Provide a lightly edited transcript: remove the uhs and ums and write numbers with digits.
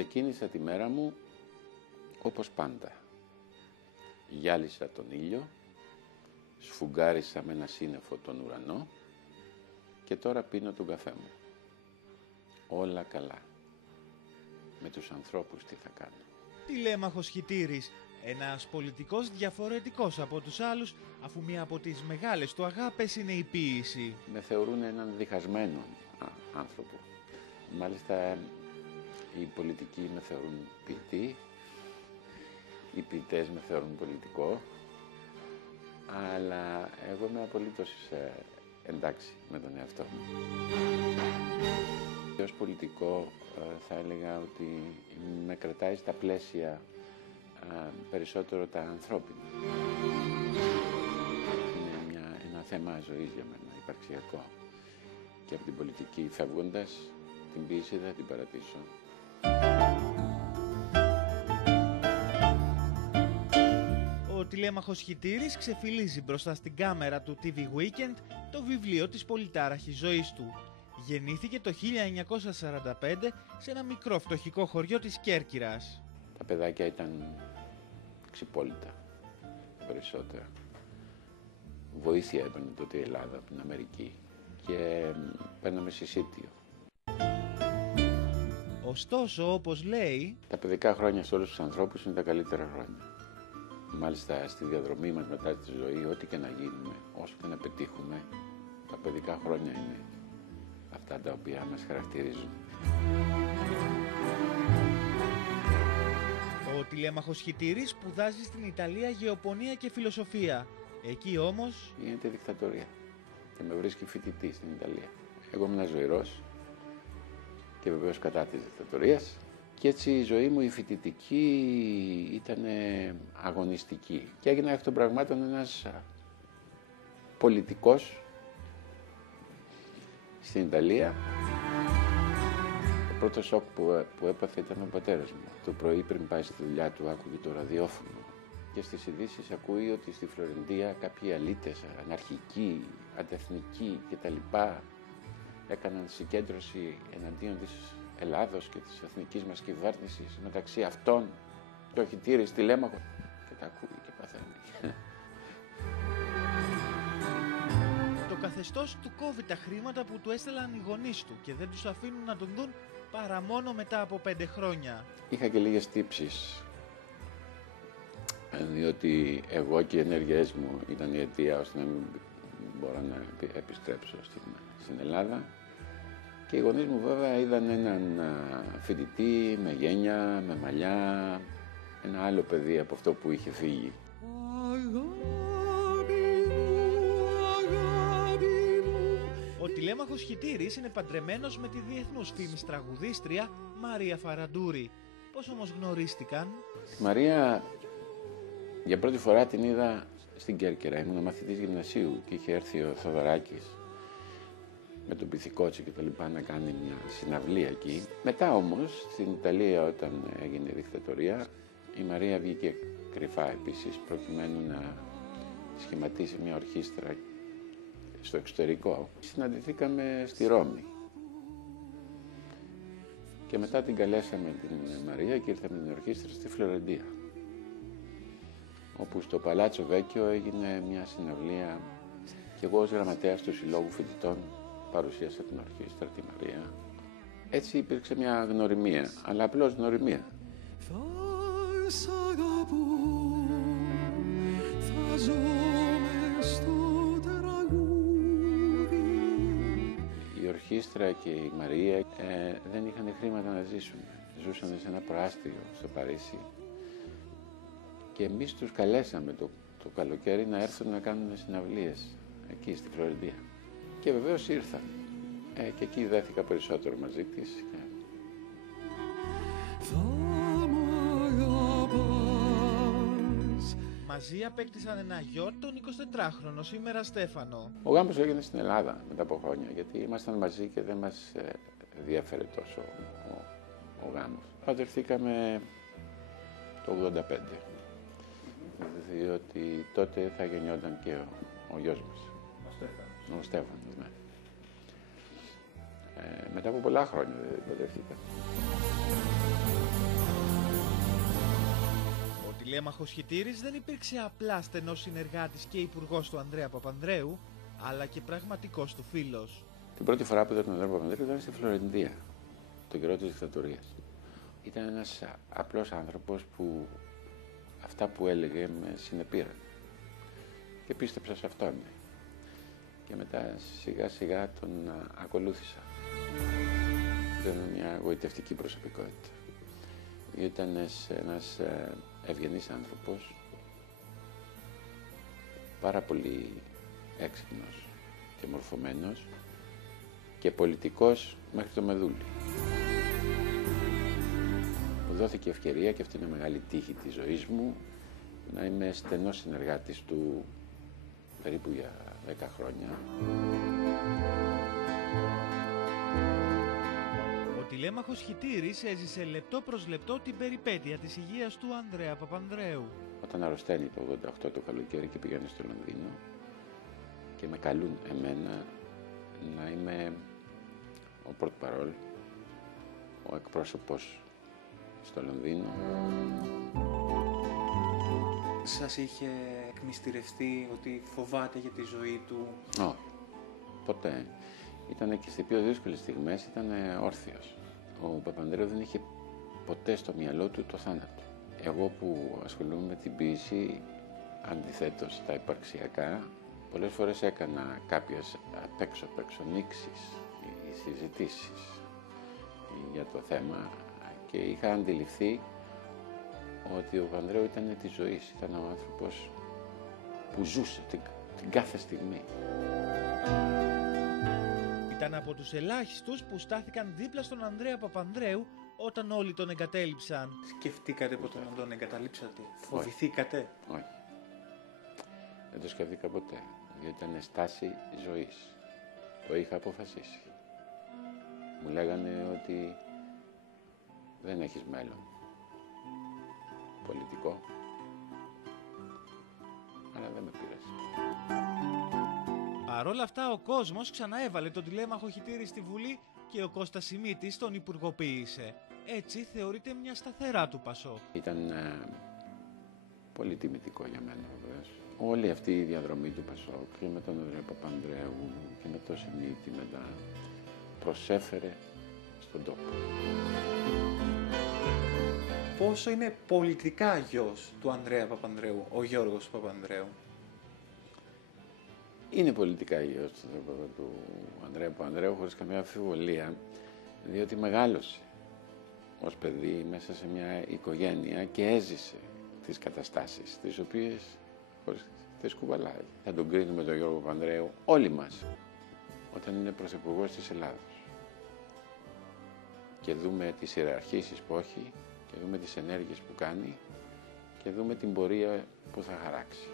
Ξεκίνησα τη μέρα μου όπως πάντα. Γυάλισα τον ήλιο, σφουγγάρισα με ένα σύννεφο τον ουρανό και τώρα πίνω τον καφέ μου. Όλα καλά. Με τους ανθρώπους τι θα κάνω. Τηλέμαχος Χιτήρης, ένας πολιτικός διαφορετικός από τους άλλους, αφού μία από τις μεγάλες του αγάπες είναι η ποίηση. Με θεωρούν έναν διχασμένο άνθρωπο. Μάλιστα οι πολιτικοί με θεωρούν ποιητή, οι ποιητές με θεωρούν πολιτικό, αλλά εγώ είμαι απολύτως εντάξει με τον εαυτό μου. Ως πολιτικό θα έλεγα ότι με κρατάει στα πλαίσια περισσότερο τα ανθρώπινα. Είναι ένα θέμα ζωής για μένα, υπαρξιακό. Και από την πολιτική φεύγοντας, την ποίηση δεν την παρατήσω. Ο τηλέμαχος Χιτήρης ξεφυλίζει μπροστά στην κάμερα του TV Weekend το βιβλίο της πολυτάραχης ζωής του. Γεννήθηκε το 1945 σε ένα μικρό φτωχικό χωριό της Κέρκυρας. Τα παιδάκια ήταν ξυπόλυτα, περισσότερα. Βοήθεια έπαιρνε τότε η Ελλάδα από την Αμερική και παίρναμε συσίτιο. Ωστόσο, όπως λέει, τα παιδικά χρόνια σε όλους τους ανθρώπους είναι τα καλύτερα χρόνια. Μάλιστα στη διαδρομή μας μετά τη ζωή, ό,τι και να γίνουμε, όσο και να πετύχουμε, τα παιδικά χρόνια είναι αυτά τα οποία μας χαρακτηρίζουν. Ο τηλέμαχος Χιτήρης σπουδάζει στην Ιταλία γεωπονία και φιλοσοφία. Εκεί όμως γίνεται δικτατορία και με βρίσκει φοιτητή στην Ιταλία. Εγώ ήμουν ζωηρός και βεβαίως κατά της δικτατορίας και έτσι η ζωή μου η φοιτητική ήταν αγωνιστική και έγινα εκ των πραγμάτων ένας πολιτικός στην Ιταλία. Το πρώτο σοκ που έπαθε ήταν ο πατέρας μου. Το πρωί πριν πάει στη δουλειά του άκουγε το ραδιόφωνο και στις ειδήσεις ακούει ότι στη Φλωρεντία κάποιοι αλήτες, αναρχικοί, αντεθνικοί κτλ. Έκαναν συγκέντρωση εναντίον της Ελλάδος και της εθνικής μας κυβέρνησης, μεταξύ αυτών και ο Χιτήρης τηλέμαχος. Και τα ακούει και παθαίνει. Το καθεστώς του κόβει τα χρήματα που του έστελαν οι γονείς του και δεν τους αφήνουν να τον δουν παρά μόνο μετά από 5 χρόνια. Είχα και λίγες τύψεις, διότι εγώ και οι ενέργειές μου ήταν η αιτία ώστε να μην μπορώ να επιστρέψω στην Ελλάδα. Και οι γονείς μου βέβαια είδαν έναν φοιτητή με γένια, με μαλλιά, ένα άλλο παιδί από αυτό που είχε φύγει. Ο τηλέμαχος Χιτήρης είναι παντρεμένος με τη διεθνούς φήμης τραγουδίστρια Μαρία Φαραντούρη. Πώς όμως γνωρίστηκαν? Τη Μαρία για πρώτη φορά την είδα στην Κέρκυρα. Ήμουν μαθητής γυμνασίου και είχε έρθει ο Θοδωράκης με τον Πυθικότσι και τα λοιπά να κάνει μια συναυλία εκεί. Μετά όμως στην Ιταλία όταν έγινε η δικτατορία η Μαρία βγήκε κρυφά επίσης προκειμένου να σχηματίσει μια ορχήστρα στο εξωτερικό. Συναντηθήκαμε στη Ρώμη και μετά την καλέσαμε την Μαρία και ήρθαμε την ορχήστρα στη Φλωρεντία, όπου στο Παλάτσο Βέκιο έγινε μια συναυλία και εγώ ως γραμματέας του Συλλόγου Φοιτητών παρουσίασα την ορχήστρα, τη Μαρία. Έτσι υπήρξε μια γνωριμία, αλλά απλώς γνωριμία. Η ορχήστρα και η Μαρία δεν είχαν χρήματα να ζήσουν. Ζούσαν σε ένα προάστιο στο Παρίσι. Και εμείς τους καλέσαμε το καλοκαίρι να έρθουν να κάνουν συναυλίες εκεί στη Φλωρεντία. Και βεβαίως ήρθαν. Και εκεί δέθηκα περισσότερο μαζί της. Μαζί απέκτησαν ένα γιο, τον 24χρονο σήμερα Στέφανο. Ο γάμος έγινε στην Ελλάδα μετά από χρόνια, γιατί ήμασταν μαζί και δεν μας διέφερε τόσο ο γάμος. Παντρευτήκαμε το 85, διότι τότε θα γεννιόταν και ο γιος μας. Ο Στέφανος, ναι. Μετά από πολλά χρόνια δεν παντρευτήκα. Ο τηλέμαχος Χιτήρης δεν υπήρξε απλά στενός συνεργάτης και υπουργός του Ανδρέα Παπανδρέου, αλλά και πραγματικός του φίλος. Την πρώτη φορά που είδα τον Ανδρέα Παπανδρέου ήταν στη Φλωρεντία, τον καιρό της δικτατορίας. Ήταν ένας απλός άνθρωπος που αυτά που έλεγε με συνεπήραν και πίστεψα σε αυτόν. Και μετά σιγά σιγά τον ακολούθησα. Ήταν μια γοητευτική προσωπικότητα. Ήταν ένας ευγενής άνθρωπος, πάρα πολύ έξυπνος και μορφωμένος και πολιτικός μέχρι το μεδούλι. Μου δόθηκε ευκαιρία, και αυτή είναι μεγάλη τύχη της ζωής μου, να είμαι στενός συνεργάτης του περίπου για 10 χρόνια. Ο τηλέμαχος Χιτήρης έζησε λεπτό προς λεπτό την περιπέτεια της υγείας του Ανδρέα Παπανδρέου. Όταν αρρωσταίνει το 88 το καλοκαίρι και πηγαίνει στο Λονδίνο και με καλούν εμένα να είμαι ο πορτ-παρόλ, ο εκπρόσωπος στο Λονδίνο. Σας είχε εκμυστηρευτεί ότι φοβάται για τη ζωή του? Όχι, ποτέ. Ήταν και στις πιο δύσκολες στιγμές, ήταν όρθιος. Ο Παπανδρέου δεν είχε ποτέ στο μυαλό του το θάνατο. Εγώ που ασχολούμαι με την ποίηση, αντιθέτως στα υπαρξιακά, πολλές φορές έκανα κάποιες απ' έξω νήξεις ή συζητήσεις για το θέμα και είχα αντιληφθεί ότι ο Παπανδρέου ήταν της ζωής, ήταν ο άνθρωπος που ζούσε την κάθε στιγμή. Ήταν από τους ελάχιστους που στάθηκαν δίπλα στον Ανδρέα Παπανδρέου όταν όλοι τον εγκατέλειψαν. Σκεφτήκατε ποτέ να τον εγκαταλείψατε? Φοβηθήκατε? Όχι. Δεν το σκέφτηκα ποτέ, γιατί ήταν στάση ζωής. Το είχα αποφασίσει. Μου λέγανε ότι δεν έχεις μέλλον πολιτικό, αλλά δεν με πειράζει. Παρ' όλα αυτά ο κόσμος ξαναέβαλε τον τηλέμαχο Χιτήρη στη Βουλή και ο Κώστας Σιμίτης τον υπουργοποίησε. Έτσι θεωρείται μια σταθερά του Πασόκ. Ήταν πολύ τιμητικό για μένα, βεβαίως. Όλη αυτή η διαδρομή του Πασόκ και με τον Ανδρέα Παπανδρέου και με τον Σιμίτη μετά προσέφερε στον τόπο. Πόσο είναι πολιτικά γιος του Ανδρέα Παπανδρέου, ο Γιώργος Παπανδρέου? Είναι πολιτικά γιος του Ανδρέα Παπανδρέου, χωρίς καμία αμφιβολία, διότι μεγάλωσε ως παιδί μέσα σε μια οικογένεια και έζησε τις καταστάσεις, τις οποίες χωρίς τις κουβαλάει. Θα τον κρίνουμε τον Γιώργο Παπανδρέου όλοι μας, όταν είναι πρωθυπουργός της Ελλάδος. Και δούμε τις ιεραρχήσεις που έχει, και δούμε τις ενέργειες που κάνει, και δούμε την πορεία που θα χαράξει.